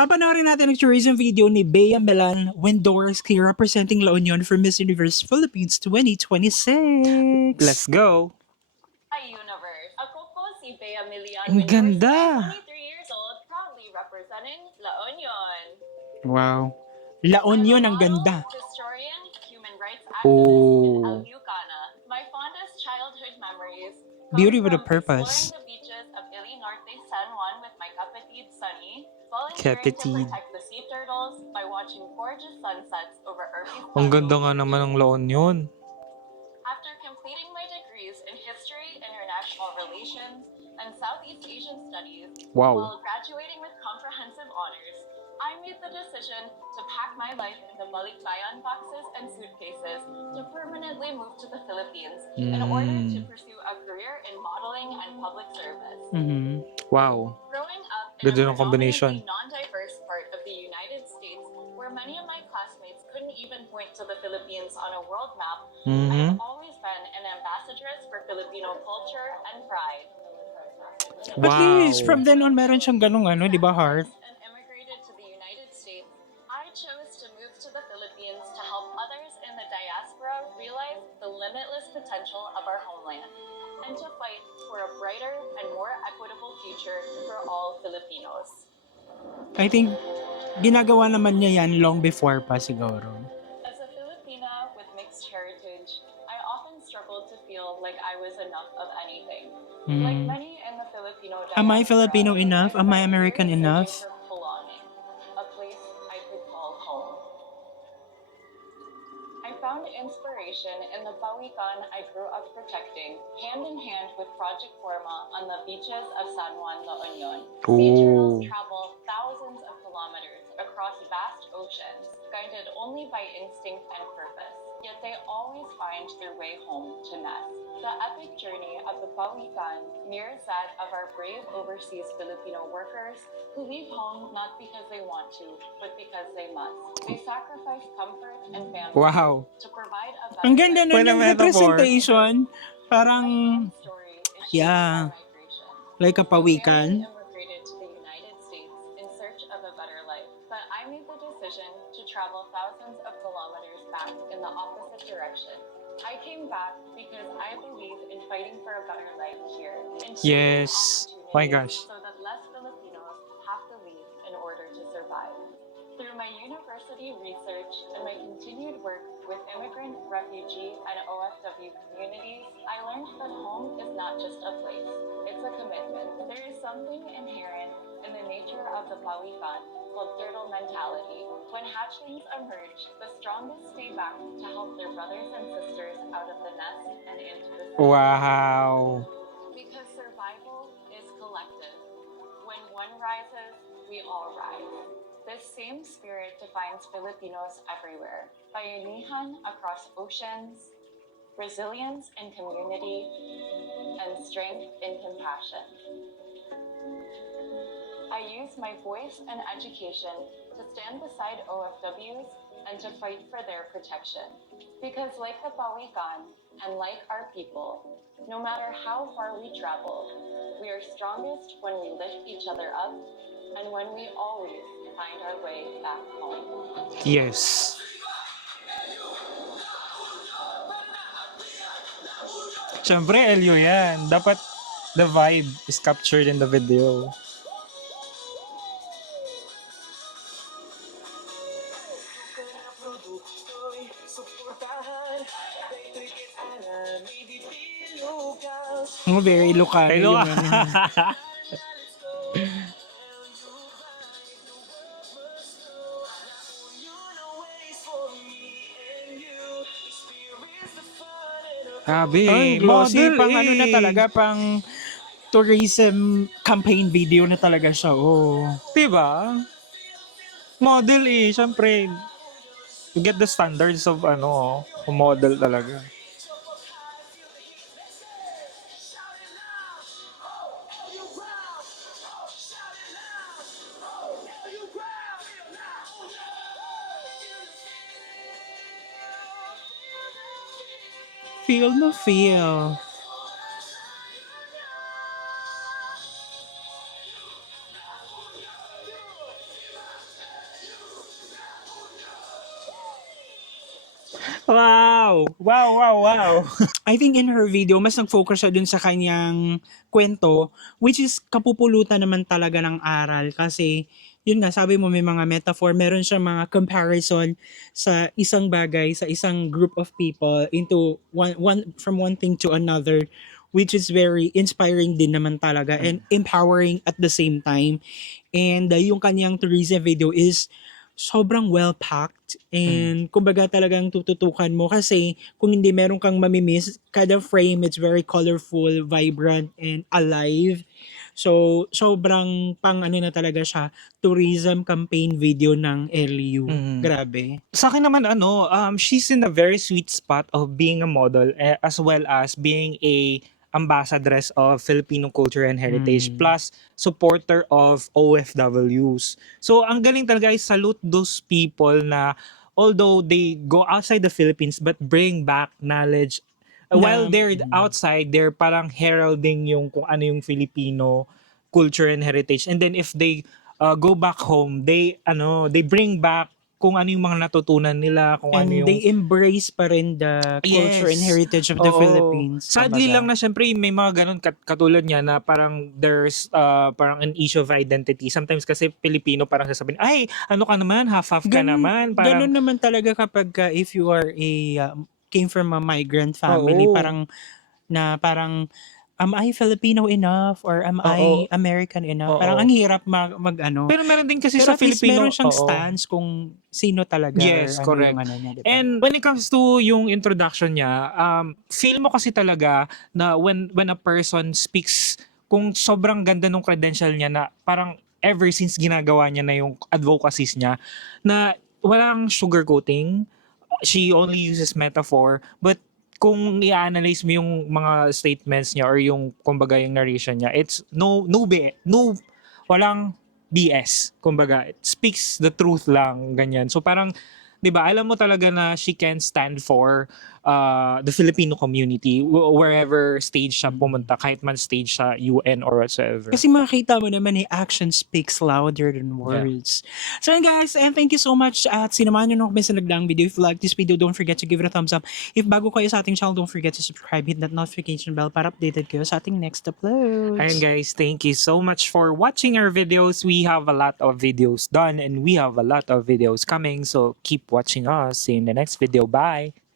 Papanoorin natin ang tourism video ni Bea Melan Windorski representing La Union for Miss Universe Philippines 2026. Let's go! Hi Universe! Ako po si Bea Milian Ang ganda! 23 years old, proudly representing La Union. Wow. La Union, ang ganda. Historian, human rights activist, Oh. and Ilocana. My fondest childhood memories come Beauty with a from purpose. exploring the beaches of Ili Norte, San Juan with my kapatid Sunny, volunteering Kapatid. to protect the sea turtles by watching gorgeous sunsets over Irving Ang Plateau. ganda nga naman ng La Union. After completing my degrees in History, International Relations, and Southeast Asian Studies, Wow. while graduating with comprehensive honors, I made the decision to pack my life into balikbayan boxes and suitcases to permanently move to the Philippines in order to pursue a career in modeling and public service. Mhm. Wow. Growing up Ganda in a ng combination. predominantly non-diverse part of the United States, where many of my classmates couldn't even point to the Philippines on a world map, Mhm. I've always been an ambassadress for Filipino culture and pride. At Wow. least, from then on, meron siyang ganung di ba, Heart? And immigrated to the United States, I chose to move to the Philippines to help others in the diaspora realize the limitless potential of our homeland and to fight for a brighter and more equitable future for all Filipinos. I think, ginagawa naman niya yan long before pa siguro. As a Filipina with mixed heritage, I often struggled to feel like I was enough of anything. Like many in the Filipino diaspora, Am I Filipino enough? Am I spent American years enough? searching for belonging, a place I could call home. I found inspiration in the Bawikan I grew up protecting, hand in hand with Project Forma on the beaches of San Juan, La Union. Sea turtles Oh. travel thousands of kilometers across vast oceans, guided only by instinct and purpose. Yet they always find their way home to nest. The epic journey of the Bawikan mirrors that of our brave overseas Filipino workers who leave home not because they want to, but because they must. They sacrifice comfort and family Wow. to provide a better Ang ganda life. nun yung Wala metaphor. representation. Parang, My story is shaped yeah, by migration. like a My family pawikan. immigrated to the United States in search of a better life, but I made the decision to travel thousands of kilometers back in the opposite direction. I came back because I believe in fighting for a better life here. And sharing Yes. My opportunities gosh. so that less Filipinos have to leave in order to survive. Through my university research and my continued work with immigrant, refugee, and OFW communities, I learned that home is not just a place, it's a commitment. There is something inherent in the nature of the Bawikan called turtle mentality. When hatchlings emerge, the strongest stay back to help their brothers and sisters out of the nest and into the sea. Wow. Because survival is collective. When one rises, we all rise. This same spirit defines Filipinos everywhere. Bayanihan across oceans, resilience in community, and strength in compassion. I use my voice and education to stand beside OFWs and to fight for their protection. Because like the Bawikan, and like our people, no matter how far we travel, we are strongest when we lift each other up and when we always find our way back home. Yes. Siyempre, Elio yan. Dapat the vibe is captured in the video. Very Ilocano Hello yung ka. Sabi, Ay, glossy. model Pang ano na talaga, pang tourism campaign video na talaga siya. Oh. Diba? Model Siyempre, to get the standards of model talaga. Feel no feel. Wow! Wow, wow, wow! I think in her video, mas nag-focus siya dun sa kanyang kwento, which is kapupulutan naman talaga ng aral kasi yun nga, sabi mo may mga metaphor, meron siya mga comparison sa isang bagay, sa isang group of people into from one thing to another, which is very inspiring din naman talaga and empowering at the same time. And yung kanyang tourism video is sobrang well-packed and kumbaga talagang tututukan mo kasi kung hindi meron kang mamimiss, kada frame it's very colorful, vibrant, and alive. So, sobrang pang ano na talaga siya, tourism campaign video ng LU. Grabe. Sa akin naman, she's in a very sweet spot of being a model as well as being a ambassadress of Filipino culture and heritage plus supporter of OFWs. So, ang galing talaga, I salute those people na although they go outside the Philippines but bring back knowledge. While they're outside, they're parang heralding yung kung ano yung Filipino culture and heritage. And then if they go back home, they bring back kung ano yung mga natutunan nila, kung ano And yung they embrace pa rin the culture and heritage of the Oo. Philippines. Sadly kumbaga. lang na syempre may mga ganun katulad niya na parang there's parang an issue of identity. Sometimes kasi Pilipino parang sasabihin, ay, ano ka naman, half-half ka naman. Parang, Ganun naman talaga kapag if you are came from a migrant family, Oo. parang am I Filipino enough or am I American enough? Oo. Parang ang hirap mag-ano. Pero meron din kasi Pero sa at least Filipino. meron siyang oo. stance kung sino talaga Yes, or correct. ano yung ano niya, diba? And when it comes to yung introduction niya, feel mo kasi talaga na when a person speaks, kung sobrang ganda ng credential niya na parang ever since ginagawa niya na yung advocacies niya, na walang sugarcoating, she only uses metaphor, but kung i-analyze mo yung mga statements niya or yung kumbaga yung narration niya, it's walang BS. Kumbaga, it speaks the truth lang, ganyan. So parang, 'di ba, alam mo talaga na she can stand for the Filipino community wherever stage siya pumunta, kahit man stage sa UN or whatsoever. Kasi makita mo naman action speaks louder than words. So yun guys, and thank you so much at sinamahan nyo nung kami sa nagdaang video. If you like this video, don't forget to give it a thumbs up. If bago kayo sa ating channel, don't forget to subscribe, hit that notification bell para updated kayo sa ating next uploads. Ayun guys, thank you so much for watching our videos. We have a lot of videos done and we have a lot of videos coming. So keep watching us. See you in the next video. Bye!